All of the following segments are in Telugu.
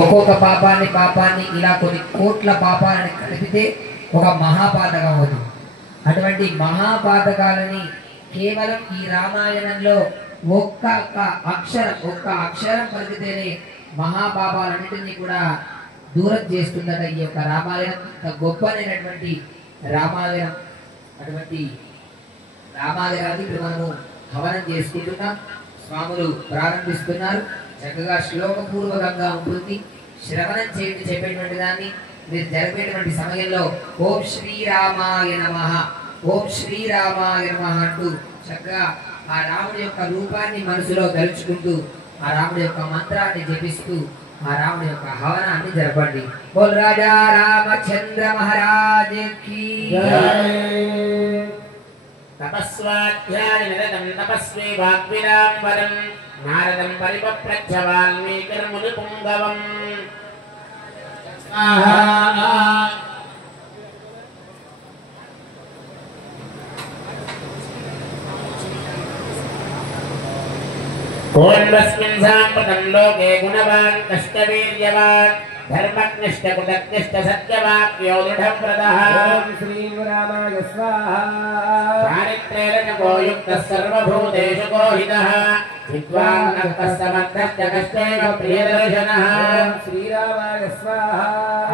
ఒక్కొక్క పాపాన్ని ఇలా కొన్ని కోట్ల పాపాలని కలిపితే ఒక మహాపాతకం అవుతుంది. అటువంటి మహాపాతకాలని కేవలం ఈ రామాయణంలో ఒక్క అక్షరం పలికితేనే మహాపాపాలన్నింటినీ కూడా దూరం చేస్తుందట ఈ యొక్క రామాయణం. గొప్పనైనటువంటి రామాయణం. అటువంటి రామాయణాన్ని ఇప్పుడు మనము హవనం చేసుకుంటున్నాం. స్వాములు ప్రారంభిస్తున్నారు. చక్కగా శ్లోకపూర్వకంగా ఉంటుంది. శ్రవణం చేయండి. చెప్పేటువంటి దాన్ని మీరు జరిపేటువంటి సమయంలో ఓం శ్రీరామాయ నమః, ఓం శ్రీరామాయ నమః అంటూ చక్కగా ఆ రాముడి యొక్క రూపాన్ని మనసులో తలుచుకుంటూ ఆ రాముడి యొక్క మంత్రాన్ని జపిస్తూ ఆ రాముడి యొక్క హవనాన్ని జరపండి. బోల్ రాజా రామచంద్ర మహారాజ్ కీ జై. తపస్వాధ్యాయ నిరతం తపస్వి వాగ్విరాంబరం నారదం పరిపప్రచ్ఛ వాల్మీకిర్ముని పుంగవం. కోన్వస్మిన్ సాంప్రతం లోకే గుణవాన్ కష్టవీర్యవాన్ ధర్మజ్ఞశ్చ కృతజ్ఞశ్చ సత్యవాక్యో దృఢవ్రతః. ఓం శ్రీం రామాయ స్వాహా. చారిత్రేణ యుక్తః సర్వభూతేషు గోహితః విద్వాన్నః సమర్థశ్చ కష్టేన ప్రియదర్శనః. ఓం శ్రీరామాయ స్వాహా.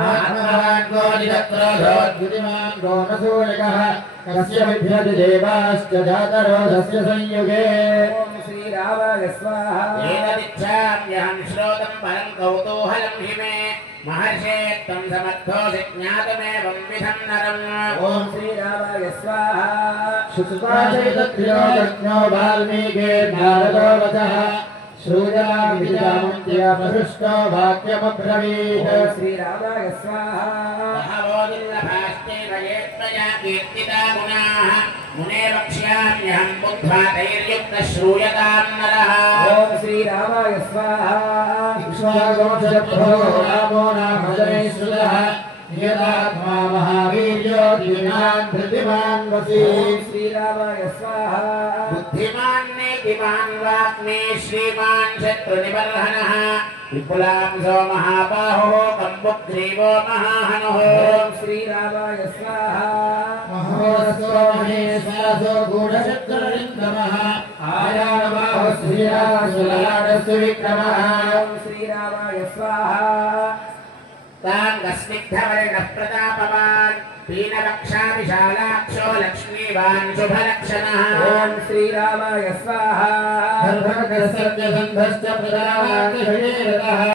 ఆత్మవాన్ గోజితక్రోధోద్యుతిమాన్ గోనసూయకః కస్య విభ్రతి దేవాశ్చ జాతరోధస్య సంయుగే. ఓం శ్రీరామాయ స్వాహా. ఏతదిచ్ఛామ్యహం శ్రోతం పరం కౌతూహలం హి మే మహర్షే త్వం సమర్థోసి జ్ఞాతమేవం విధం నరం. ఓం శ్రీరామాయ స్వాహా. శుశ్వాచైతత్రియోగజ్ఞో వాల్మీకి నారదో వచః శ్రూయామిజామంత్యపహృష్టో వాక్యమబ్రవీత్. ఓం శ్రీరామాయ స్వాహా. బహవోదిల్లభాస్తేన యేత్మయా కీర్తితా గుణాః మునే వక్ష్యామ్యహం బుద్ధ్వా తైర్యుక్తః శ్రూయతాం నరః. ఓం శ్రీరామాయ స్వాహా. ఇక్ష్వాకువంశప్రభో రామో నామ జనైశ్రుతః నియతాత్మా మహావీర్యో ధీమాన్ ధృతిమాన్ వసీ. ఓం శ్రీరామాయ స్వాహా. బుద్ధిమాన్ నీతిమాన్ వాగ్మీ శ్రీమాన్ శత్రునిబర్హణః విపులాంశో మహాబాహో కంబుగ్రీవో మహాహనుః. ఓం శ్రీరామాయ స్వాహా. మహోరసో మహేశ్వరసో గూఢశత్రురింద్రమః ఆయానమాహో శ్రీరాసులలాడస్సు విక్రమః. ఓం శ్రీరామాయ స్వాహా. తాంగస్నిగ్ధవర్ణః ప్రతాపవాన్ పీనవక్షా విశాలాక్షో లక్ష్మీవాన్ శుభలక్షణః. ఓం శ్రీరామాయ స్వాహా. సర్వగస్సత్యసంధశ్చ ప్రజావాక్యభిరేరతః